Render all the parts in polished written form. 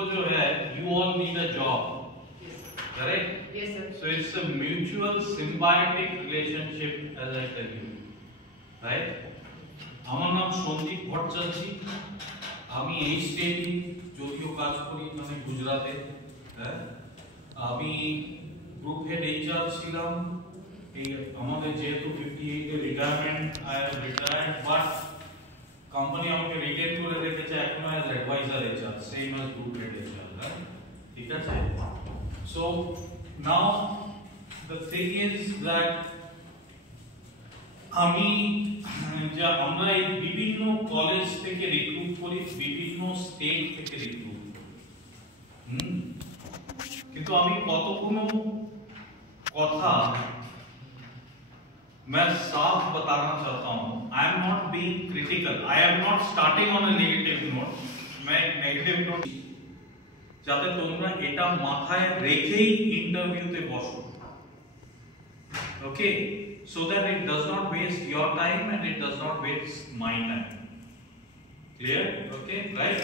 को जो है you all need a job, correct? Yes sir. So it's a mutual symbiotic relationship as I tell you, right? আমার নাম সন্দীপ ভট্টাচার্য, আমি এই স্টেটে যদিও কাজ করি মানে গুজরাটে, হ্যাঁ আমি গ্রুপ হেড এইচআর ছিলাম। এই আমাদের যেহেতু 58 এর retirement, I have retired, but company আমাকে রিটেন করে রেখেছে এখন as advisor HR, same as group head HR, right? ঠিক আছে। So now the thing is that আমি যে আমরা এই বিভিন্ন কলেজ থেকে রিক্রুট করি, বিভিন্ন স্টেট থেকে রিক্রুট করি, কিন্তু আমি কতগুলো কথা मैं साफ बताना चाहता हूं। I am not being critical, I am not starting on a negative note, मैं नेगेटिव नोट যাতে তোমরা এটা মাথায় রেখেই ইন্টারভিউতে বসো, ওকে, so that it does not waste your time and it does not waste my time. Clear? Okay, right?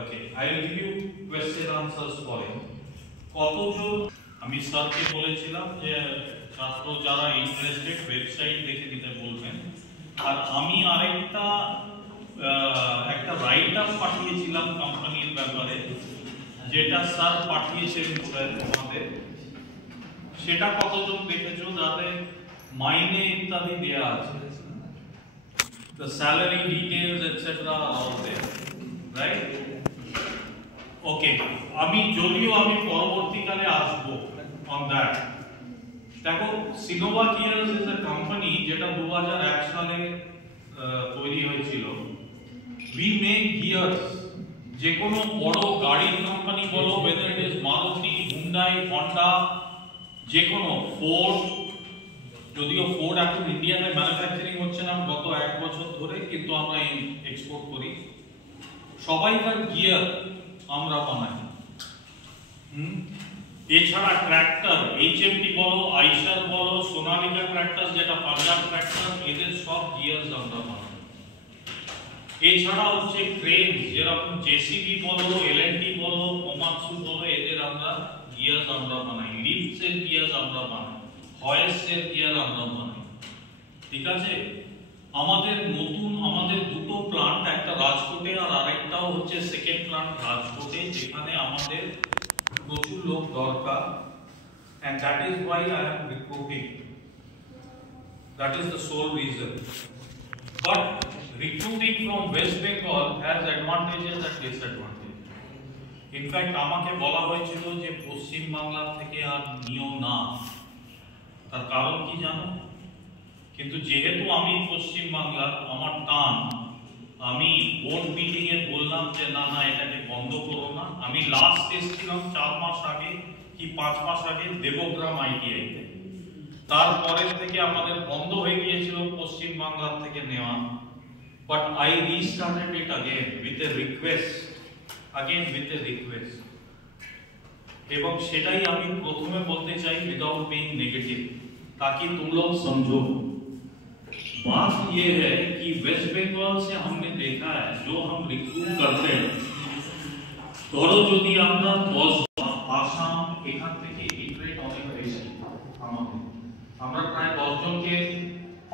Okay, I will give you question answers for it. কতজন আমি স্যারকে বলেছিলাম যে ছাত্র যারা ইন্টারেস্টেড ওয়েবসাইট দেখে দিতে বলবেন, আর আমি আরেকটা একটা রাইট আপ পাঠিয়েছিলাম কোম্পানির ব্যাপারে, যেটা স্যার পাঠিয়েছেন তোমাদের, সেটা কতজন দেখেছো? যাতে মাইনে ইত্যাদি দেয়া আছে, the salary details etc are all there, right? Okay, আমি পরবর্তীকালে আসবো on that. দেখো, সিনোভা গিয়ার্স ইজ আ কোম্পানি যেটা 2001 সালে তৈরি হয়েছিল। উই মেক গিয়ার্স, যে কোনো বড় গাড়ির কোম্পানি বলো, whether it is Maruti, Hyundai, Honda, যে কোনো ফোর্ড, যদিও ফোর্ড এখন ইন্ডিয়াতে ম্যানুফ্যাকচারিং হচ্ছে না গত 1 বছর ধরে, কিন্তু আমরা এক্সপোর্ট করি। সবাইকার গিয়ার আমরা বানাই। এছাড়া ট্র্যাক্টর, এইচএমটি বলো, আইশার বলো, সোনালিকা ট্র্যাক্টর যেটা পাঞ্জাব ট্র্যাক্টর, এদের সব গিয়ার্স আমরা বানাই। এছাড়া হচ্ছে ক্রেন, যেরকম জেসিবি বলো, এলএনটি বলো, কোমাৎসু বলো, এদের আমরা গিয়ার্স আমরা বানাই। লিফটসের গিয়ার্স আমরা বানাই, হয়েসের গিয়ার আমরা বানাই। ঠিক আছে। আমাদের দুটো প্লান্ট, একটা রাজকোটে আর আরেকটাও হচ্ছে সেকেন্ড প্লান্ট রাজকোটে, যেখানে আমাদের প্রচুর লোক দরকার, and that is why I am recruiting. That is the sole reason. But recruiting from West Bengal has advantages and disadvantages. In fact, আমাকে বলা হয়েছিল যে পশ্চিম বাংলা থেকে আর নিও না, তার কারণ কি জানো? কিন্তু যেহেতু আমি পশ্চিম বাংলার, আমার টান, আমি বোর্ড মিটিং এ বললাম যে না না এটাকে বন্ধ করো না। আমি লাস্ট এসেছিলাম 4 মাস আগে কি 5 মাস আগে দেবগ্রাম আইটিআইতে, তারপরের থেকে আমাদের বন্ধ হয়ে গিয়েছিল পশ্চিম বাংলা থেকে নেওয়া। But I restarted it again with a request, এবং সেটাই আমি প্রথমে বলতে চাই উইদাউট বিং নেগেটিভ, ताकि तुम लोग समझो। बात ये है कि वेस्ट बंगाल से हमने देखा है, जो हम रिक्रूट करते हैं, ধরো যদি আমরা 10 আসাম এখান থেকে ইন্টারেক্ট অনেক বেশি, আমরা প্রায় 10 জনকে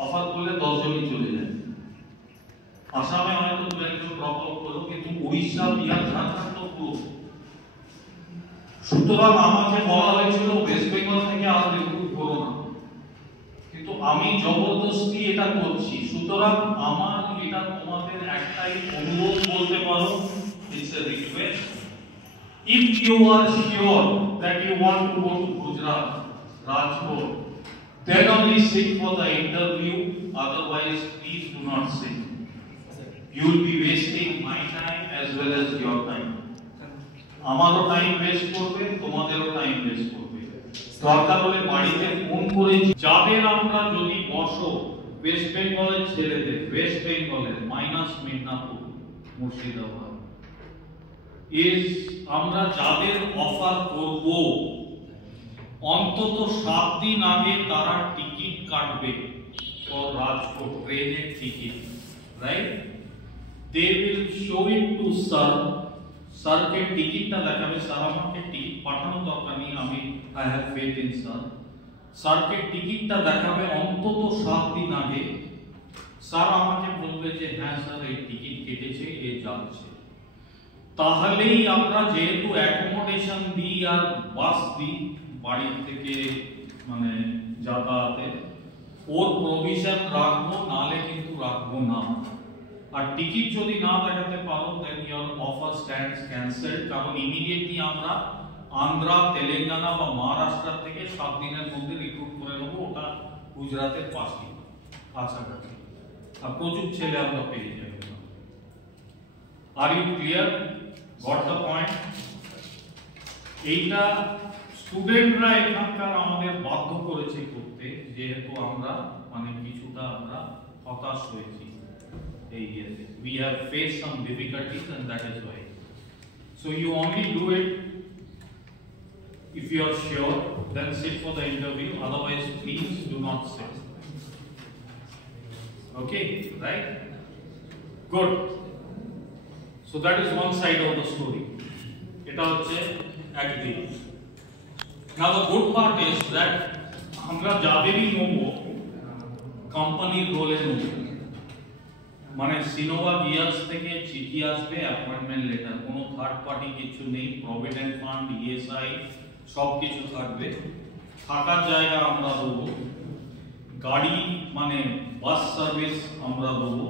অফার করলে 10 জনই চলে যায়। আসামে হয়তো 2 একজন ড্রপ আউট করলো, কিন্তু উড়িষ্যা, বিহার, ঝাড়খণ্ড তো পুরো। সুতরাং আমাকে বলা হয়েছিল ওয়েস্ট বেঙ্গল থেকে আর রিক্রুট করো না, কিন্তু আমি জবরদস্তি এটা করছি। সুতরাং আমার এটা তোমাদের একটাই অনুরোধ বলতে পারো, it's a request. If you are sure that you want to go to Gujarat, Rajkot, then only sit for the interview, otherwise please do not sit. You will be wasting my time as well as your time. আমারও time waste করবে, তোমাদেরও time waste করবে। দরকার হলে বাড়িতে ফোন করে যাদের আমরা যদি বসো ওয়েস্ট বেঙ্গলের ছেলেদের, ওয়েস্ট বেঙ্গলের মাইনাস মিদনাপুর, মুর্শিদাবাদ, ইজ আমরা যাদের অফার করব অন্তত 7 দিন আগে তারা টিকিট কাটবে ফর রাজকোট, ট্রেনের ticket, right? They will show it to sir. স্যারকে টিকিটটা দেখাবে, স্যার আমাকে টিকিট পাঠানোর দরকার নেই, আমি I have faith in sir. স্যারকে টিকিটটা দেখাবে অন্তত 7 দিন আগে। স্যার আমাকে বলবে যে হ্যাঁ স্যার এই টিকিট কেটেছে, এ যাচ্ছে। তাহলেই আমরা যেহেতু অ্যাকোমোডেশন দিই আর বাস দিই বাড়ি থেকে মানে যাতায়াতে, ওর প্রভিশন রাখবো, নালে কিন্তু রাখবো না। আর টিকিট যদি না দেখাতে পারো দেন ইওর অফার স্ট্যান্ডস ক্যান্সেলড, কারণ ইমিডিয়েটলি আমরা আন্ধ্রা, তেলেঙ্গানা বা মহারাষ্ট্র থেকে 7 দিনের মধ্যে রিক্রুট করে নেবো, ওটা গুজরাটের পাশে কাছাকাছি, আর প্রচুর ছেলে আমরা পেয়ে যাবো। Are you clear? Got the point? এইটা স্টুডেন্টরা এখানকার আমাদের বাধ্য করেছে করতে, যেহেতু আমরা মানে কিছুটা আমরা হতাশ হয়েছি এই ইয়েতে। We have faced some difficulties and that is why. So you only do it if you are sure, then sit for the interview, otherwise please do not sit. Okay, right? Good. So that is one side of the story. এটা হচ্ছে একদিক। Now the good part is that আমরা যাদেরই নেব কোম্পানির রোলে নেব, মানে সিনোভা গিয়ার্স থেকে চিঠি আসবে, অ্যাপয়েন্টমেন্ট লেটার, কোনো থার্ড পার্টি কিছু নেই, প্রভিডেন্ট ফান্ড, ইএসআই সব কিছু থাকবে। থাকার জায়গা আমরা দেবো, গাড়ি মানে বাস সার্ভিস আমরা দেবো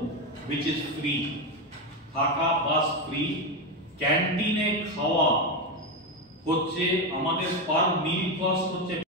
which is free, থাকা বাস ফ্রি, ক্যান্টিনে খাওয়া হচ্ছে আমাদের পার মিল কস্ট হচ্ছে